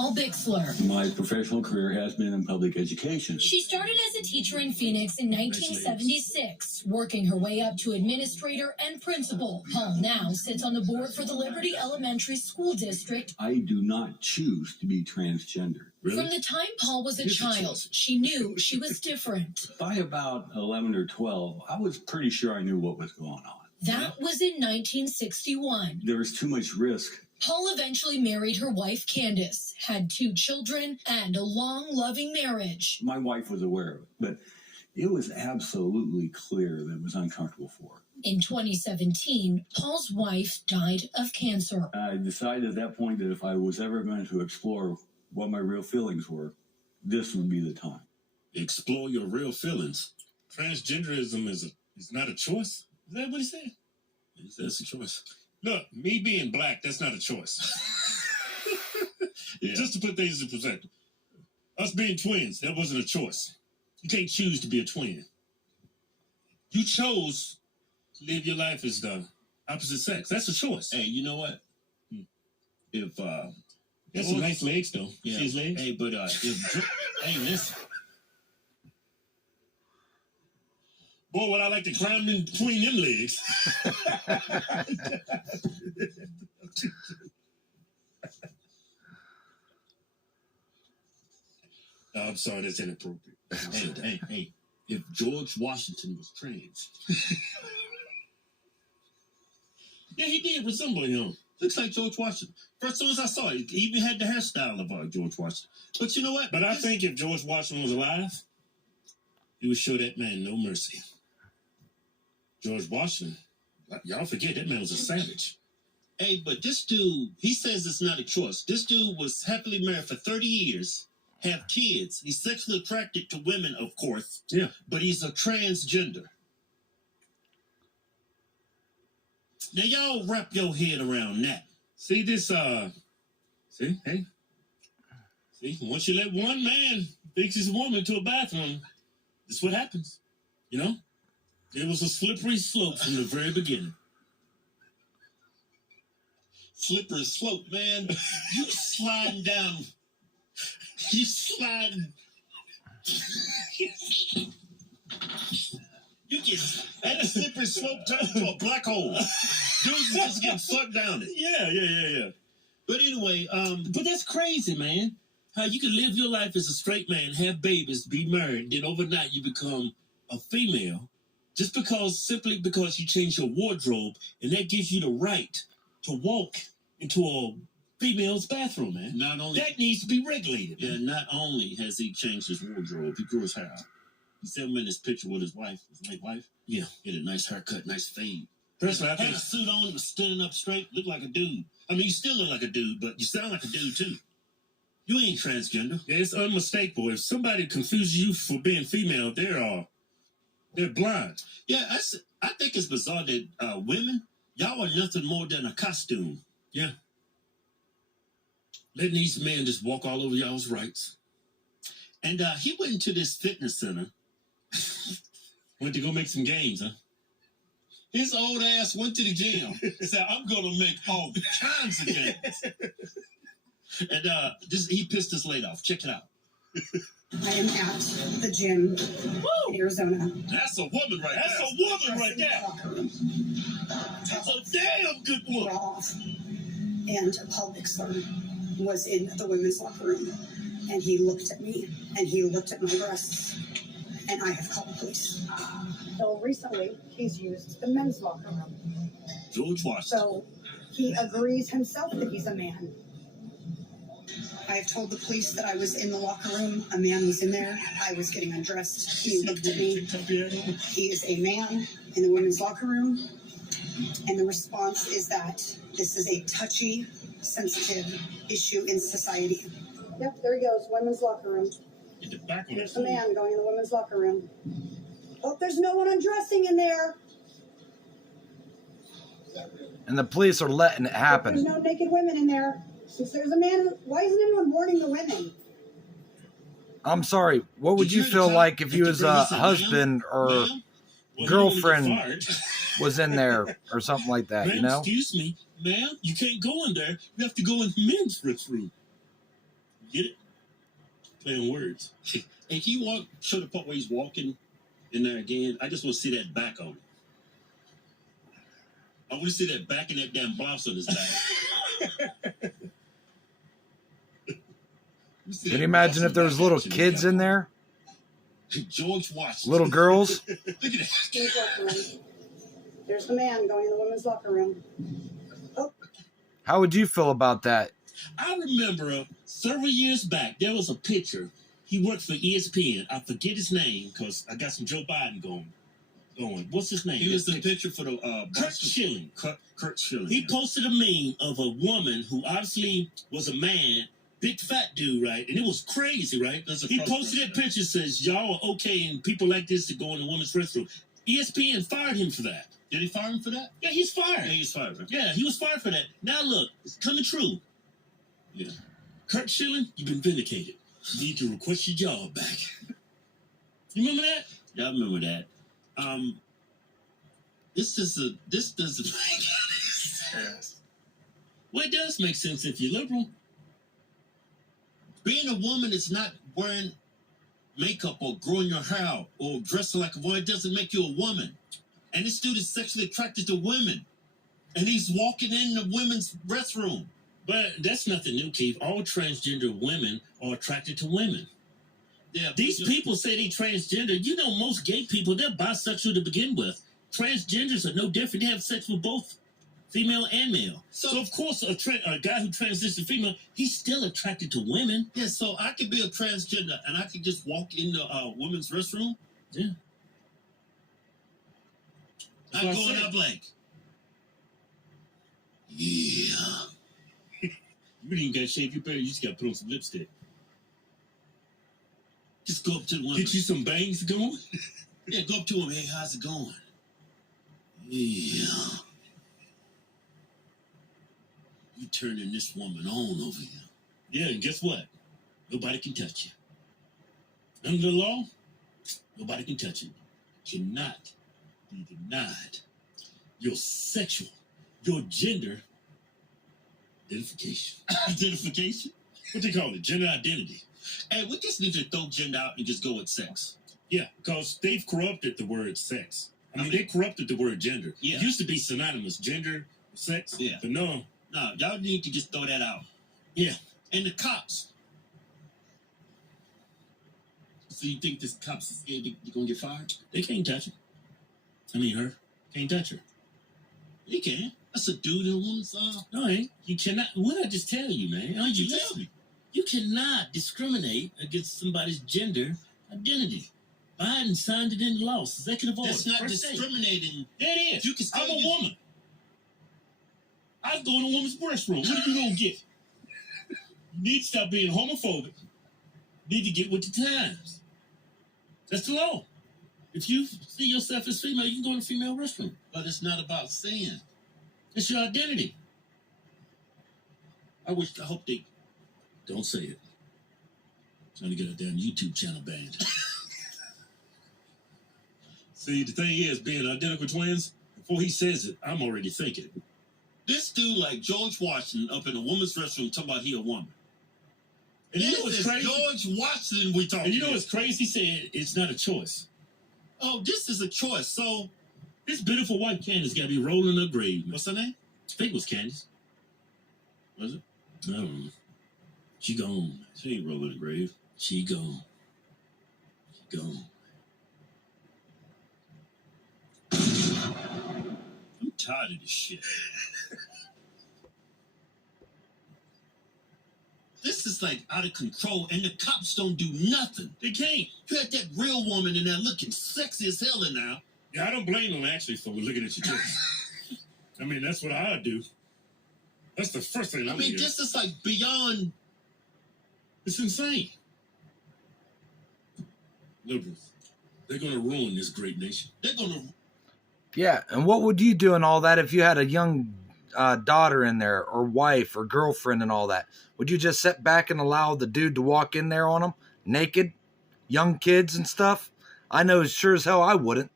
Paul Bixler. My professional career has been in public education. She started as a teacher in Phoenix in 1976, working her way up to administrator and principal. Paul now sits on the board for the Liberty Elementary School District. I do not choose to be transgender. Really? From the time Paul was a child, she knew she was different. By about 11 or 12, I was pretty sure I knew what was going on. That was in 1961. There was too much risk. Paul eventually married her wife, Candace, had 2 children, and a long, loving marriage. My wife was aware of it, but it was absolutely clear that it was uncomfortable for her. In 2017, Paul's wife died of cancer. I decided at that point that if I was ever going to explore what my real feelings were, this would be the time. Explore your real feelings. Transgenderism is not a choice. Is that what he said? He said it's a choice. Look, me being black, that's not a choice. Yeah. Just to put things in perspective. Us being twins, that wasn't a choice. You can't choose to be a twin. You chose to live your life as the opposite sex. That's a choice. Hey, you know what? If that's some nice legs, though. Yeah. See his legs? Hey, but hey, listen. Boy, would I like to climb in between them legs. No, I'm sorry, that's inappropriate. Hey, if George Washington was trans. Yeah, he did resemble him. Looks like George Washington. First, as soon as I saw it, he even had the hairstyle of George Washington. But you know what? But I think if George Washington was alive, he would show that man no mercy. George Washington, y'all forget that man was a savage. Hey, but this dude, he says it's not a choice. This dude was happily married for 30 years, have kids. He's sexually attracted to women, of course. Yeah. But he's a transgender. Now, y'all wrap your head around that. See this, see, hey. See, once you let one man fix his woman to a bathroom, this is what happens, you know? It was a slippery slope from the very beginning. Slippery slope, man. You sliding down. You sliding. You get at a slippery slope turns to a black hole. Dudes just getting sucked down it. Yeah. But anyway, but that's crazy, man. How you can live your life as a straight man, have babies, be married, then overnight you become a female. Just simply because you change your wardrobe, and that gives you the right to walk into a female's bathroom, man. Not only that needs to be regulated. Yeah, not only has he changed his wardrobe, he grew his hair out. You see him in this picture with his wife, his late wife? Yeah. He had a nice haircut, nice fade. Personally, had a suit on, was standing up straight, looked like a dude. I mean, you still look like a dude, but you sound like a dude, too. You ain't transgender. Yeah, it's unmistakable. If somebody confuses you for being female, they're blind. Yeah, I think it's bizarre that women, y'all are nothing more than a costume. Yeah. Letting these men just walk all over y'all's rights. And he went into this fitness center. Went to go make some gains, huh? His old ass went to the gym. Said, I'm going to make all kinds of gains. And he pissed his leg off. Check it out. I am at the gym in Arizona. That's a woman right there. That's a woman right there. That's a damn good woman. And Paul Bixler was in the women's locker room. And he looked at me, and he looked at my breasts, and I have called the police. So recently, he's used the men's locker room. George Washington. So he agrees himself that he's a man. I have told the police that I was in the locker room. A man was in there. I was getting undressed. He looked at me. He is a man in the women's locker room. And the response is that this is a touchy, sensitive issue in society. Yep, there he goes, women's locker room. There's a man going in the women's locker room. Oh, there's no one undressing in there. And the police are letting it happen. There's no naked women in there. Since there's a man, why isn't anyone warning the women? I'm sorry, what would you feel like if you was a husband or girlfriend was in there or something like that, you know? Excuse me, ma'am, you can't go in there. You have to go in the men's restroom. Get it? Play on words. Hey, can you show the part where he's walking in there again? I just want to see that back on him. I want to see that back and that damn blouse on his back. Can you imagine if there was little kids in there? George Washington. Little girls? Look at that. In the locker room. There's the man going in the women's locker room. Oh, How would you feel about that? I remember several years back, there was a picture. He worked for ESPN. I forget his name because I got some Joe Biden going. What's his name? He was the pitcher for the Kurt Schilling. Kurt Schilling. He posted a meme of a woman who obviously was a man, big fat dude, right? And it was crazy, right? He posted that picture, says, y'all are okay and people like this to go in the women's restroom. ESPN fired him for that. Did he fire him for that? Yeah, he's fired. Yeah, he's fired. Right? Yeah, he was fired for that. Now look, it's coming true. Yeah. Kurt Schilling, you've been vindicated. You need to request your job back. You remember that? Yeah, I remember that. This doesn't make any sense. Well, it does make sense if you're liberal. Being a woman is not wearing makeup or growing your hair out or dressing like a woman. It doesn't make you a woman. And this dude is sexually attracted to women. And he's walking in the women's restroom. But that's nothing new, Keith. All transgender women are attracted to women. Yeah, These people say they transgender. You know, most gay people, they're bisexual to begin with. Transgenders are no different. They have sex with both female and male. So of course, a guy who transitions to female, he's still attracted to women. Yeah, so I could be a transgender and I could just walk in the women's restroom. Yeah. I go and I'm like, yeah. You didn't even got to shave your beard. You just got to put on some lipstick. Just go up to the woman. Get you some bangs going. Yeah, go up to him. Hey, how's it going? Yeah. You turning this woman on over here. Yeah, and guess what? Nobody can touch you. Under the law, nobody can touch you. You cannot be denied your sexual, your gender identification. Identification? What they call it? Gender identity. Hey, we just need to throw gender out and just go with sex. Yeah, because they've corrupted the word sex. I mean, they corrupted the word gender. Yeah. It used to be synonymous, gender, sex. Yeah. But no. No, y'all need to just throw that out. Yeah. And the cops. So you think this cops is scared they're going to get fired? They can't touch her. I mean, her. Can't touch her. You can. That's a dude in a woman's No, ain't. You cannot. What did I just tell you, man? How you tell me? You cannot discriminate against somebody's gender identity. Biden signed it into law. Executive order. That's not First discriminating. It is. You can still I'm a use- woman. I go in a woman's restroom. What are you going to get? You need to stop being homophobic. You need to get with the times. That's the law. If you see yourself as female, you can go in a female restroom. But it's not about sin. It's your identity. I hope they don't say it. Trying to get a damn YouTube channel banned. See, the thing is, being identical twins, before he says it, I'm already thinking it. This dude like George Washington up in a woman's restroom talking about he a woman. And you know This what's is crazy? George Washington we talking And you know about. what's crazy? He said it's not a choice. Oh, this is a choice. So, This beautiful white Candace got to be rolling her grave. what's her name? I think it was Candace. Was it? I don't know. She gone. She ain't rolling the grave. She gone. She gone. I'm tired of this shit. This is like out of control, and the cops don't do nothing. They can't. You had that real woman in there looking sexy as hell in there. Yeah, I don't blame them actually for looking at your tits. I mean, that's what I'd do. That's the first thing I I'm mean, gonna this is like beyond. It's insane. Liberals. They're going to ruin this great nation. They're gonna. Yeah, and what would you do in all that if you had a young daughter in there, or wife, or girlfriend, and all that? Would you just sit back and allow the dude to walk in there on them, naked, young kids and stuff? I know sure as hell I wouldn't.